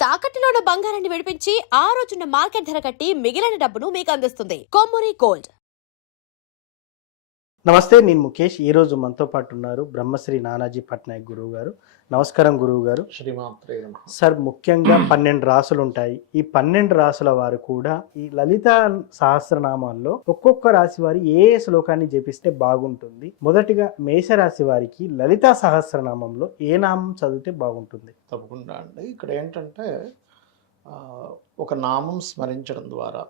తాకట్టులో ఉన్న బంగారాన్ని విడిపించి ఆ రోజున్న మార్కెట్ ధర కట్టి మిగిలిన డబ్బును మీకు అందిస్తుంది కొమ్మూరి గోల్డ్. నమస్తే, నేను ముఖేష్. ఈరోజు మనతో పాటు ఉన్నారు బ్రహ్మశ్రీ నానాజీ పట్నాయక్ గురువు గారు. నమస్కారం గురువు గారు. శ్రీమాత్రే నమః. సార్, ముఖ్యంగా 12 రాసులు ఉంటాయి. ఈ 12 రాసుల వారు కూడా ఈ లలిత సహస్రనామాల్లో ఒక్కొక్క రాశి వారి ఏ శ్లోకాన్ని జపిస్తే బాగుంటుంది? మొదటిగా మేషరాశి వారికి లలిత సహస్రనామంలో ఏ నామం చదివితే బాగుంటుంది? తప్పకుండా అండి. ఇక్కడ ఏంటంటే ఒక నామం స్మరించడం ద్వారా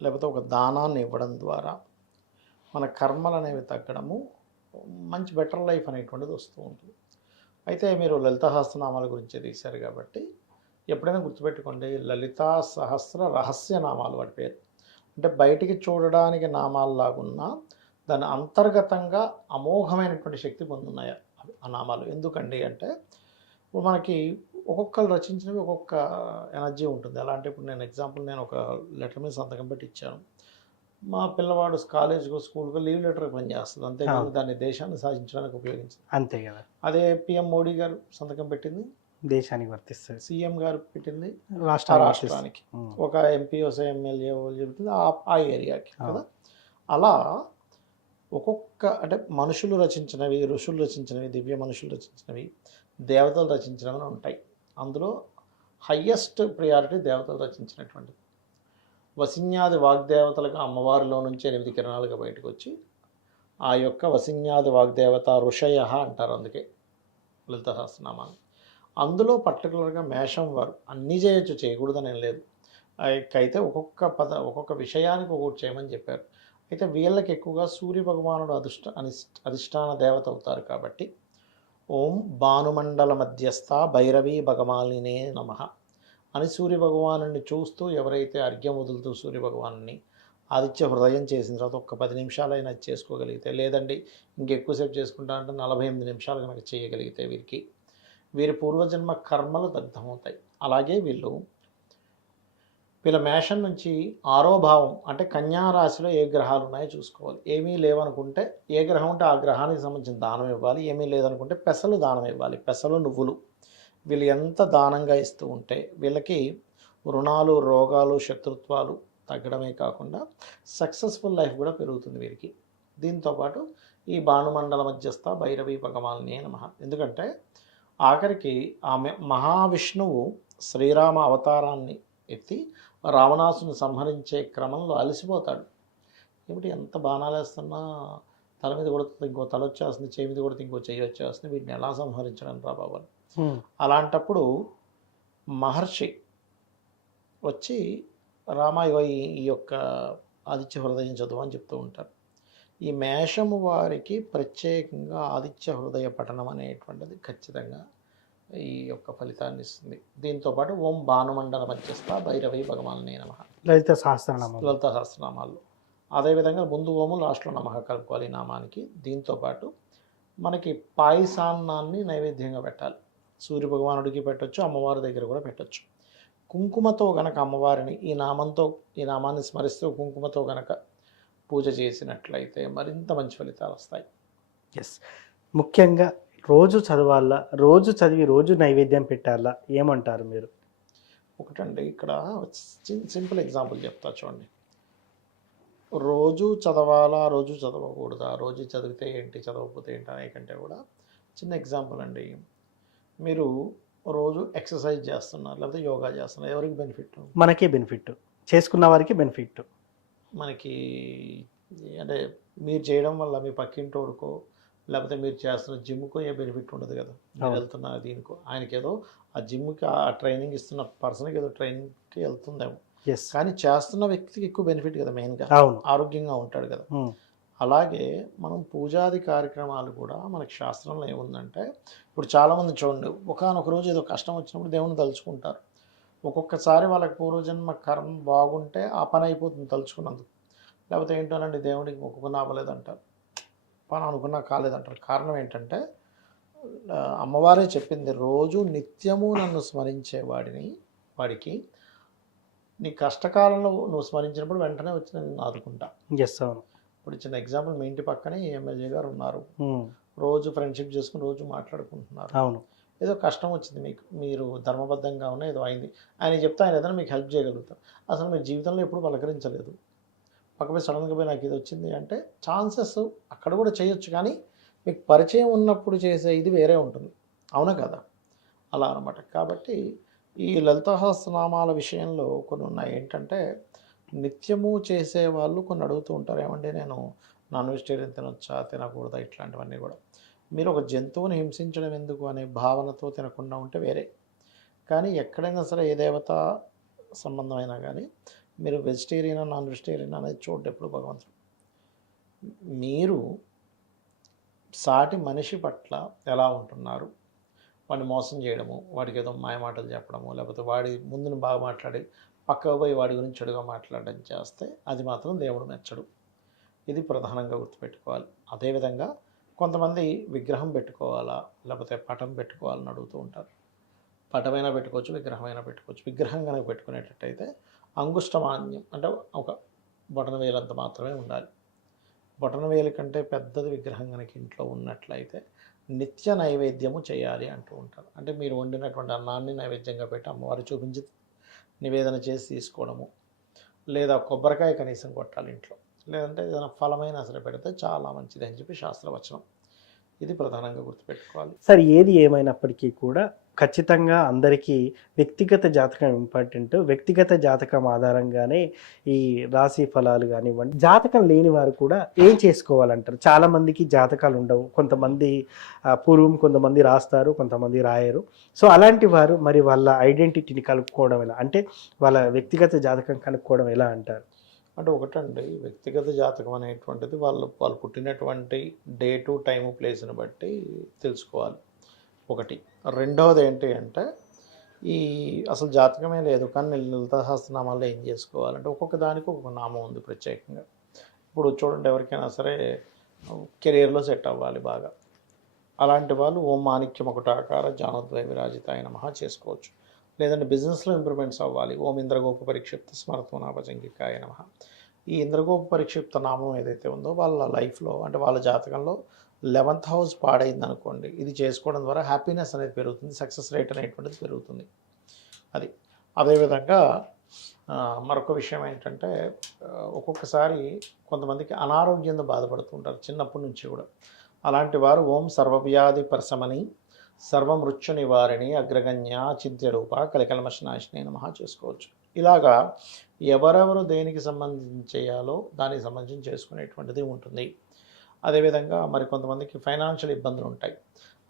లేకపోతే ఒక దానాన్ని ఇవ్వడం ద్వారా మన కర్మలు అనేవి తగ్గడము, మంచి బెటర్ లైఫ్ అనేటువంటిది వస్తూ ఉంటుంది. అయితే మీరు లలితా సహస్రనామాల గురించి తీశారు కాబట్టి ఎప్పుడైనా గుర్తుపెట్టుకోండి, లలితా సహస్ర రహస్య నామాలు వాటి పేరు. అంటే బయటికి చూడడానికి నామాల్లాగున్నా దాని అంతర్గతంగా అమోఘమైనటువంటి శక్తి పొందున్నాయి ఆ నామాలు. ఎందుకండి అంటే ఇప్పుడు మనకి ఒక్కొక్కరు రచించినవి ఒక్కొక్క ఎనర్జీ ఉంటుంది. ఎలా అంటే ఇప్పుడు నేను ఒక లెటర్ మీద సంతకం పెట్టి ఇచ్చాను. మా పిల్లవాడు కాలేజ్కో స్కూల్కో లీవ్ లెటర్ పనిచేస్తుంది, అంతేకాదు దాన్ని దేశాన్ని సాధించడానికి ఉపయోగించింది. అంతే కదా. అదే పిఎం మోడీ గారు సంతకం పెట్టింది దేశానికి వర్తిస్తుంది, సీఎం గారు పెట్టింది రాష్ట్రానికి, ఒక ఎంపీ ఎమ్మెల్యే చెబుతుంది ఆ ఏరియాకి కదా. అలా ఒక్కొక్క అంటే మనుషులు రచించినవి, ఋషులు రచించినవి, దివ్య మనుషులు రచించినవి, దేవతలు రచించినవి ఉంటాయి. అందులో హయ్యెస్ట్ ప్రియారిటీ దేవతలు రచించినటువంటిది. వసిన్యాది వాగ్దేవతలుగా అమ్మవారిలో నుంచి 8 కిరణాలుగా బయటకు వచ్చి ఆ యొక్క వసిన్యాది వాగ్దేవత ఋషయ అంటారు, అందుకే లలిత సహస్రనామాన్ని. అందులో పర్టికులర్గా మేషం వారు అన్నీ చేయొచ్చు, చేయకూడదని ఏం లేదు. అయితే ఒక్కొక్క విషయానికి ఒక్కొక్కటి చేయమని చెప్పారు. అయితే వీళ్ళకి ఎక్కువగా సూర్య భగవానుడు అధిష్టాన దేవత అవుతారు కాబట్టి ఓం భానుమండల మధ్యస్థ భైరవీ భగమాలినే నమః అని సూర్యభగవాను చూస్తూ ఎవరైతే అర్ఘ్యం వదులుతూ సూర్యభగవాను ఆదిత్య హృదయం చేసిన తర్వాత ఒక్క 10 నిమిషాలైనా చేసుకోగలిగితే, లేదండి ఇంకెక్కువసేపు చేసుకుంటా అంటే 48 నిమిషాలు కనుక చేయగలిగితే వీరి పూర్వజన్మ కర్మలు దగ్ధమవుతాయి. అలాగే వీళ్ళ మేషం నుంచి 6వ భావం అంటే కన్యా రాశిలో ఏ గ్రహాలు ఉన్నాయో చూసుకోవాలి. ఏమీ లేవనుకుంటే ఏ గ్రహం ఉంటే ఆ గ్రహానికి సంబంధించిన దానం ఇవ్వాలి. ఏమీ లేదనుకుంటే పెసలు దానం ఇవ్వాలి. పెసలు, నువ్వులు వీళ్ళు ఎంత దానంగా ఇస్తూ ఉంటే వీళ్ళకి రుణాలు, రోగాలు, శత్రుత్వాలు తగ్గడమే కాకుండా సక్సెస్ఫుల్ లైఫ్ కూడా పెరుగుతుంది వీరికి. దీంతోపాటు ఈ భానుమండల మధ్యస్థ భైరవీ భగవాన్నే నమః. ఎందుకంటే ఆఖరికి ఆమె మహావిష్ణువు శ్రీరామ అవతారాన్ని ఎత్తి రావణాసుని సంహరించే క్రమంలో అలసిపోతాడు. ఏమిటి ఎంత బాణాలు వేస్తున్నా తల మీద కొడుతుంది, ఇంకో తల వచ్చేస్తుంది, చేయి మీద కొడుతుంది, ఇంకో చెయ్యి వచ్చేస్తుంది, వీటిని ఎలా సంహరించడం రా బాబు అని. అలాంటప్పుడు మహర్షి వచ్చి రామ ఈ యొక్క ఆదిత్య హృదయం చదువు అని చెప్తూ ఉంటారు. ఈ మేషము వారికి ప్రత్యేకంగా ఆదిత్య హృదయ పఠనం అనేటువంటిది ఖచ్చితంగా ఈ యొక్క ఫలితాన్ని ఇస్తుంది. దీంతోపాటు ఓం భానుమండల మధ్యస్థ భైరవీ భగవాన్నే నమః లలిత సహస్రనామాలు. అదేవిధంగా ముందు ఓము లాస్ట్లో నమః కలుపుకోవాలి ఈ నామానికి. దీంతోపాటు మనకి పాయసాన్నాన్ని నైవేద్యంగా పెట్టాలి. సూర్యభగవానుడికి పెట్టొచ్చు, అమ్మవారి దగ్గర కూడా పెట్టొచ్చు. కుంకుమతో గనక అమ్మవారిని ఈ నామాన్ని స్మరిస్తూ కుంకుమతో గనక పూజ చేసినట్లయితే మరింత మంచి ఫలితాలు వస్తాయి. ఎస్, ముఖ్యంగా రోజు చదవాలా, రోజు చదివి రోజు నైవేద్యం పెట్టాలా, ఏమంటారు మీరు? ఒకటండి, ఇక్కడ సింపుల్ ఎగ్జాంపుల్ చెప్తా చూడండి. రోజు చదవాలా, రోజు చదవకూడదా, రోజు చదివితే ఏంటి, చదవకపోతే ఏంటి అనే కంటే కూడా చిన్న ఎగ్జాంపుల్ అండి. మీరు రోజు ఎక్సర్సైజ్ చేస్తున్నారు, లేకపోతే యోగా చేస్తున్నారు, ఎవరికి బెనిఫిట్? మనకే బెనిఫిట్, చేసుకున్న వారికి బెనిఫిట్. మనకి అంటే మీరు చేయడం వల్ల మీ పక్కింటోడుకో లేకపోతే మీరు చేస్తున్న జిమ్కో ఏ బెనిఫిట్ ఉండదు కదా. మీరు వెళ్తున్న దీనికో ఆయనకి ఏదో ఆ జిమ్కి ఆ ట్రైనింగ్ ఇస్తున్న పర్సన్కి ఏదో ట్రైనింగ్కి వెళ్తుందేమో, కానీ చేస్తున్న వ్యక్తికి ఎక్కువ బెనిఫిట్ కదా, మెయిన్గా ఆరోగ్యంగా ఉంటాడు కదా. అలాగే మనం పూజాది కార్యక్రమాలు కూడా మనకి శాస్త్రంలో ఏముందంటే, ఇప్పుడు చాలామంది చూడండి, ఒకానొక రోజు ఏదో కష్టం వచ్చినప్పుడు దేవుని తలుచుకుంటారు. ఒక్కొక్కసారి వాళ్ళకి పూర్వజన్మ కర్మ బాగుంటే ఆ పని అయిపోతుంది తలుచుకున్నందుకు. లేకపోతే ఏంటోనండి దేవుడికి మొక్కుకున్నా అవ్వలేదంటారు, పని అనుకున్నా కాలేదంటారు. కారణం ఏంటంటే అమ్మవారే చెప్పింది, రోజు నిత్యము నన్ను స్మరించే వాడికి నీ కష్టకాలంలో నువ్వు స్మరించినప్పుడు వెంటనే వచ్చి నేను ఆదుకుంటా. ఇప్పుడు చిన్న ఎగ్జాంపుల్, మీ ఇంటి పక్కనే ఎమ్మెల్యే గారు ఉన్నారు, రోజు ఫ్రెండ్షిప్ చేసుకుని రోజు మాట్లాడుకుంటున్నారు. అవును, ఏదో కష్టం వచ్చింది మీకు, మీరు ధర్మబద్ధంగా ఉన్న ఏదో అయింది, ఆయన చెప్తే ఆయన ఏదైనా మీకు హెల్ప్ చేయగలుగుతారు. అసలు మీరు జీవితంలో ఎప్పుడు పలకరించలేదు, పక్కపై సడన్గా పోయి నాకు ఇది వచ్చింది అంటే ఛాన్సెస్ అక్కడ కూడా చేయొచ్చు, కానీ మీకు పరిచయం ఉన్నప్పుడు చేసే ఇది వేరే ఉంటుంది, అవునా కదా? అలా అనమాట. కాబట్టి ఈ లలితా సహస్రనామాల విషయంలో కొన్ని ఉన్నాయి. ఏంటంటే నిత్యము చేసేవాళ్ళు కొన్ని అడుగుతూ ఉంటారు, ఏమంటే నేను నాన్ వెజిటేరియన్ తినొచ్చా తినకూడదా ఇట్లాంటివన్నీ కూడా. మీరు ఒక జంతువుని హింసించడం ఎందుకు అనే భావనతో తినకుండా ఉంటే వేరే, కానీ ఎక్కడైనా సరే ఏ దేవత సంబంధమైనా కానీ మీరు వెజిటేరియన్ నాన్ వెజిటేరియన్ అనేది చూడండి ఎప్పుడు భగవంతుడు. మీరు సాటి మనిషి పట్ల ఎలా ఉంటున్నారు, వాడిని మోసం చేయడము, వాడికి ఏదో మాయమాటలు చెప్పడము, లేకపోతే వాడి ముందుని బాగా మాట్లాడి పక్కకు పోయి వాడి గురించి చెడుగా మాట్లాడడం చేస్తే అది మాత్రం దేవుడు మెచ్చడు. ఇది ప్రధానంగా గుర్తుపెట్టుకోవాలి. అదేవిధంగా కొంతమంది విగ్రహం పెట్టుకోవాలా లేకపోతే పటం పెట్టుకోవాలని అడుగుతూ ఉంటారు. పటమైనా పెట్టుకోవచ్చు, విగ్రహమైనా పెట్టుకోవచ్చు. విగ్రహం కనుక పెట్టుకునేటట్టయితే అంగుష్టమాన్యం అంటే ఒక బొటన వేలంత మాత్రమే ఉండాలి. బొటన వేలు కంటే పెద్దది విగ్రహం కనుక ఇంట్లో ఉన్నట్లయితే నిత్య నైవేద్యము చేయాలి అంటూ ఉంటారు. అంటే మీరు వండినటువంటి అన్నాన్ని నైవేద్యంగా పెట్టి అమ్మవారు చూపించి నివేదన చేసి తీసుకోవడము, లేదా కొబ్బరికాయ కనీసం కొట్టాలి ఇంట్లో, లేదంటే ఏదైనా ఫలమైన అసలు పెడితే చాలా మంచిది అని చెప్పి శాస్త్రవచనం. ఇది ప్రధానంగా గుర్తుపెట్టుకోవాలి. సార్, ఏది ఏమైనప్పటికీ కూడా ఖచ్చితంగా అందరికీ వ్యక్తిగత జాతకం ఇంపార్టెంట్. వ్యక్తిగత జాతకం ఆధారంగానే ఈ రాశి ఫలాలు కానివ్వండి. జాతకం లేని వారు కూడా ఏం చేసుకోవాలంటారు? చాలా మందికి జాతకాలు ఉండవు, కొంతమంది పూర్వం కొంతమంది రాస్తారు, కొంతమంది రాయరు. సో అలాంటి వారు మరి వాళ్ళ ఐడెంటిటీని కనుక్కోవడం ఎలా, అంటే వాళ్ళ వ్యక్తిగత జాతకం కనుక్కోవడం ఎలా అంటారు? అంటే ఒకటండి, వ్యక్తిగత జాతకం అనేటువంటిది వాళ్ళు పుట్టినటువంటి డేటు టైము ప్లేస్ని బట్టి తెలుసుకోవాలి ఒకటి. రెండవది ఏంటి అంటే ఈ అసలు జాతకమే లేదు కానీ లలితా సహస్రనామాల్లో ఏం చేసుకోవాలంటే ఒక్కొక్క దానికి ఒక్కొక్క నామం ఉంది ప్రత్యేకంగా. ఇప్పుడు చూడండి, ఎవరికైనా సరే కెరీర్లో సెట్ అవ్వాలి బాగా, అలాంటి వాళ్ళు ఓం మాణిక్యం ఒకటాకార జానోద్వయ విరాజితాయ నమః చేసుకోవచ్చు. లేదంటే బిజినెస్లో ఇంప్రూవ్మెంట్స్ అవ్వాలి, ఓం ఇంద్రగోప పరిక్షిప్త స్మరత్వనాభజంగికాయ నమః. ఈ ఇంద్రగోప పరిక్షిప్త నామం ఏదైతే ఉందో వాళ్ళ లైఫ్లో అంటే వాళ్ళ జాతకంలో 11th హౌస్ పాడైంది అనుకోండి, ఇది చేసుకోవడం ద్వారా హ్యాపీనెస్ అనేది పెరుగుతుంది, సక్సెస్ రేట్ అనేటువంటిది పెరుగుతుంది. అది అదేవిధంగా మరొక విషయం ఏంటంటే ఒక్కొక్కసారి కొంతమందికి అనారోగ్యంతో బాధపడుతుంటారు చిన్నప్పటి నుంచి కూడా. అలాంటి వారు ఓం సర్వవ్యాధి పరశమని సర్వమృత్యు నివారిణి అగ్రగణ్య చింత్యరూప కలికల్మషనాశిని నమః చేసుకోవచ్చు. ఇలాగా ఎవరెవరు దేనికి సంబంధించి చేయాలో దానికి సంబంధించి చేసుకునేటువంటిది ఉంటుంది. అదేవిధంగా మరి కొంతమందికి ఫైనాన్షియల్ ఇబ్బందులు ఉంటాయి.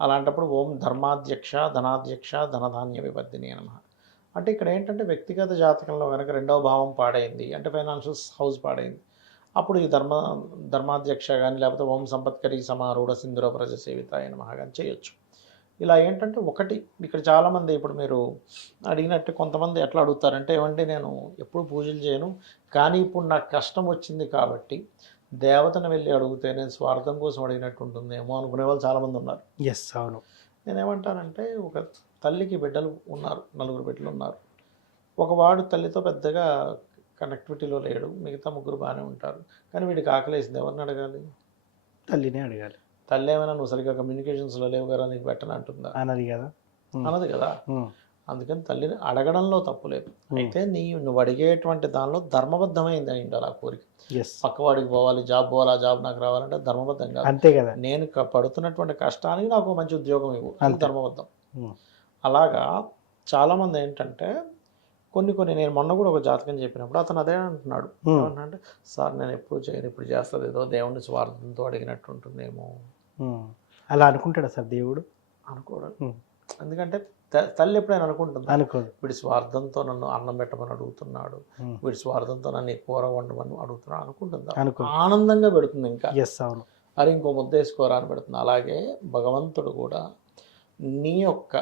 అలాంటప్పుడు ఓం ధర్మాధ్యక్ష ధనాధ్యక్ష ధనధాన్య వివర్ధిని నమః. అంటే ఇక్కడ ఏంటంటే వ్యక్తిగత జాతకంలో కనుక 2వ భావం పాడైంది అంటే ఫైనాన్షియల్ హౌస్ పాడైంది, అప్పుడు ఈ ధర్మాధ్యక్ష కానీ లేకపోతే ఓం సంపత్కరి సమారూఢ సింధుర ప్రజ సేవితాయ నమః కానీ చేయొచ్చు. ఇలా ఏంటంటే ఒకటి ఇక్కడ చాలామంది ఇప్పుడు మీరు అడిగినట్టు కొంతమంది ఎట్లా అడుగుతారంటే, ఏమంటే నేను ఎప్పుడు పూజలు చేయను కానీ ఇప్పుడు నాకు కష్టం వచ్చింది కాబట్టి దేవతను వెళ్ళి అడిగితే నేను స్వార్థం కోసం అడిగినట్టు ఉంటుందేమో అనుకునే వాళ్ళు చాలామంది ఉన్నారు. ఎస్, అవును. నేనేమంటానంటే ఒక తల్లికి బిడ్డలు ఉన్నారు, 4 బిడ్డలు ఉన్నారు. ఒక వాడు తల్లితో పెద్దగా కనెక్టివిటీలో లేడు, మిగతా 3 బాగానే ఉంటారు. కానీ వీడికి ఆకలేసింది ఎవరిని అడగాలి? తల్లినే అడగాలి. తల్లి ఏమైనా నువ్వు సరిగ్గా కమ్యూనికేషన్స్లో లేవు కదా నీకు పెట్టని అంటుందా? అన్నది కదా, అన్నది కదా. అందుకని తల్లిని అడగడంలో తప్పు లేదు. అయితే నువ్వు అడిగేటువంటి దానిలో ధర్మబద్ధమైంది అని ఉండాలి ఆ కోరిక. పక్కవాడికి పోవాలి, జాబ్ పోవాలి, ఆ జాబ్ నాకు రావాలంటే ధర్మబద్ధం కాదు. అంతే కదా. నేను పడుతున్నటువంటి కష్టానికి నాకు మంచి ఉద్యోగం ఇవ్వు, అది ధర్మబద్ధం. అలాగా చాలామంది ఏంటంటే కొన్ని నేను మొన్న కూడా ఒక జాతకం చెప్పినప్పుడు అతను అదే అంటున్నాడు, ఏమన్నా సార్ నేను ఎప్పుడు చేయను, ఇప్పుడు చేస్తుంది ఏదో దేవుడిని స్వార్థంతో అడిగినట్టు ఉంటుందేమో. అలా అనుకుంటాడా సార్ దేవుడు? అనుకోడు. ఎందుకంటే తల్లి ఎప్పుడైనా అనుకుంటుంది వీడి స్వార్థంతో నన్ను అన్నం పెట్టమని అడుగుతున్నాడు, వీడి స్వార్థంతో నన్ను కూర వండమని అడుగుతున్నాడు అనుకుంటుందా? ఆనందంగా పెడుతుంది. ఇంకా అరే ఇంకో ముద్ద వేసుకోరా అని పెడుతుంది. అలాగే భగవంతుడు కూడా నీ యొక్క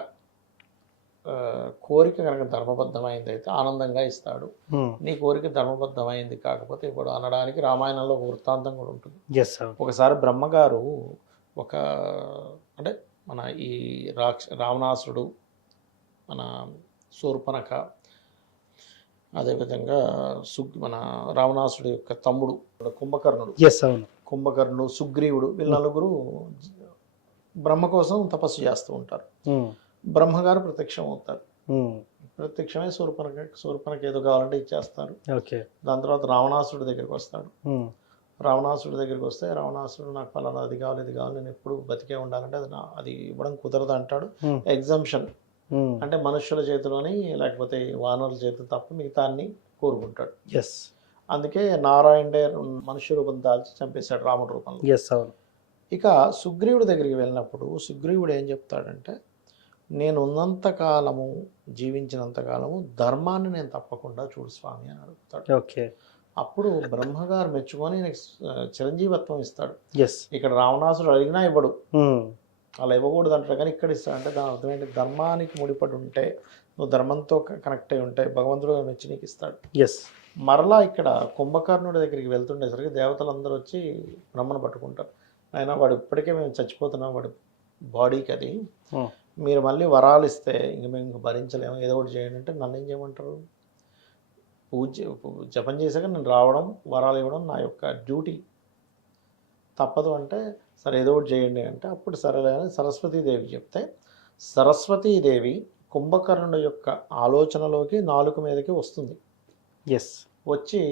కోరిక కనుక ధర్మబద్ధమైంది అయితే ఆనందంగా ఇస్తాడు, నీ కోరిక ధర్మబద్ధమైంది కాకపోతే ఇప్పుడు అనడానికి రామాయణంలో ఒక వృత్తాంతం కూడా ఉంటుంది. ఒకసారి బ్రహ్మగారు అంటే మన ఈ రావణాసురుడు, మన శూర్పణఖ, అదేవిధంగా మన రావణాసురుడు యొక్క తమ్ముడు కుంభకర్ణుడు, సుగ్రీవుడు, వీళ్ళ 4 బ్రహ్మ కోసం తపస్సు చేస్తూ ఉంటారు. బ్రహ్మగారు ప్రత్యక్షం అవుతారు. ప్రత్యక్షమే శూర్పణకి ఏదో కావాలంటే ఇచ్చేస్తారు. ఓకే. దాని తర్వాత రావణాసుడి దగ్గరికి వస్తాడు. రావణాసుడి దగ్గరికి వస్తే రావణాసుడు నాకు పలానా అది కావాలి ఇది కావాలి నేను ఎప్పుడు బతికే ఉండాలంటే అది ఇవ్వడం కుదరదు అంటాడు. ఎగ్జంప్షన్ అంటే మనుష్యుల చేతిలోని లేకపోతే వానరుల చేతులు తప్ప మిగతా అన్ని కోరుకుంటాడు. ఎస్. అందుకే నారాయణ మనుష్య రూపం దాల్చి చంపేశాడు రాముడి రూపంలో. ఎస్, అవును. ఇక సుగ్రీవుడి దగ్గరికి వెళ్ళినప్పుడు సుగ్రీవుడు ఏం చెప్తాడంటే, నేను ఉన్నంత కాలము జీవించినంత కాలము ధర్మాన్ని నేను తప్పకుండా చూడు స్వామి అని అడుగుతాడు. ఓకే. అప్పుడు బ్రహ్మగారు మెచ్చుకొని నీకు చిరంజీవత్వం ఇస్తాడు. ఎస్. ఇక్కడ రావణాసుడు అడిగినా ఇవ్వడు, అలా ఇవ్వకూడదు అంటారు, కానీ ఇక్కడ ఇస్తాడంటే దాని అర్థం ఏంటి, ధర్మానికి ముడిపడి ఉంటే నువ్వు ధర్మంతో కనెక్ట్ అయి ఉంటే భగవంతుడు మెచ్చి నీకు ఇస్తాడు. ఎస్. మరలా ఇక్కడ కుంభకర్ణుడి దగ్గరికి వెళ్తుండేసరికి దేవతలందరూ వచ్చి బ్రహ్మను పట్టుకుంటారు. అయినా వాడు ఇప్పటికే మేము చచ్చిపోతున్నాం, వాడి బాడీకి అది మీరు మళ్ళీ వరాలు ఇస్తే ఇంక మేము ఇంక భరించలేము, ఏదో ఒకటి చేయండి అంటే నన్ను ఏం చేయమంటారు, జపం చేశాక నేను రావడం వరాలు ఇవ్వడం నా యొక్క డ్యూటీ, తప్పదు అంటే సరే ఏదో ఒకటి చేయండి అంటే అప్పుడు సరేలే అని సరస్వతీదేవి చెప్తే సరస్వతీదేవి కుంభకర్ణుడి యొక్క ఆలోచనలోకి నాలుక మీదకి వస్తుంది. ఎస్. వచ్చి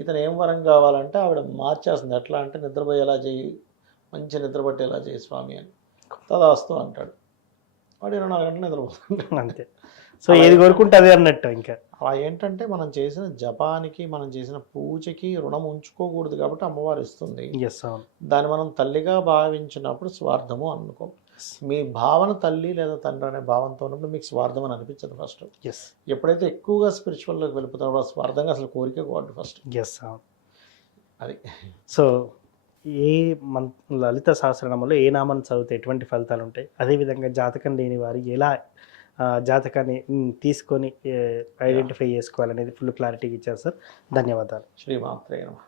ఇతను ఏం వరం కావాలంటే ఆవిడ మార్చేస్తుంది. ఎట్లా అంటే నిద్రపోయేలా చేయి, మంచి నిద్రపట్టేలా చేయి స్వామి అని. తదాస్తు అంటాడు. వాడు 24 గంటలు నిద్రపోతుంటాడు అంతే. సో ఏది కోరుకుంటే అదే అన్నట్టు. ఇంకా అలా ఏంటంటే మనం చేసిన జపానికి మనం చేసిన పూజకి రుణం ఉంచుకోకూడదు కాబట్టి అమ్మవారు ఇస్తుంది. ఎస్, అవును. దాన్ని మనం తల్లిగా భావించినప్పుడు స్వార్థము అనుకో. మీ భావన తల్లి లేదా తండ్రి అనే భావంతో ఉన్నప్పుడు మీకు స్వార్థం అని అనిపించదు ఫస్ట్. ఎస్. ఎప్పుడైతే ఎక్కువగా స్పిరిచువల్లోకి వెళ్ళిపోతారో స్వార్థంగా అసలు కోరిక కోవద్దు ఫస్ట్. ఎస్, అవును. అది. సో ఏ లలిత సహస్రనామంలో ఏ నామాన్ని చదివితే ఎటువంటి ఫలితాలు ఉంటాయి, అదేవిధంగా జాతకం లేని వారు ఎలా జాతకాన్ని తీసుకొని ఐడెంటిఫై చేసుకోవాలనేది ఫుల్ క్లారిటీగా ఇచ్చారు సార్. ధన్యవాదాలు. శ్రీమాత్రే నమః.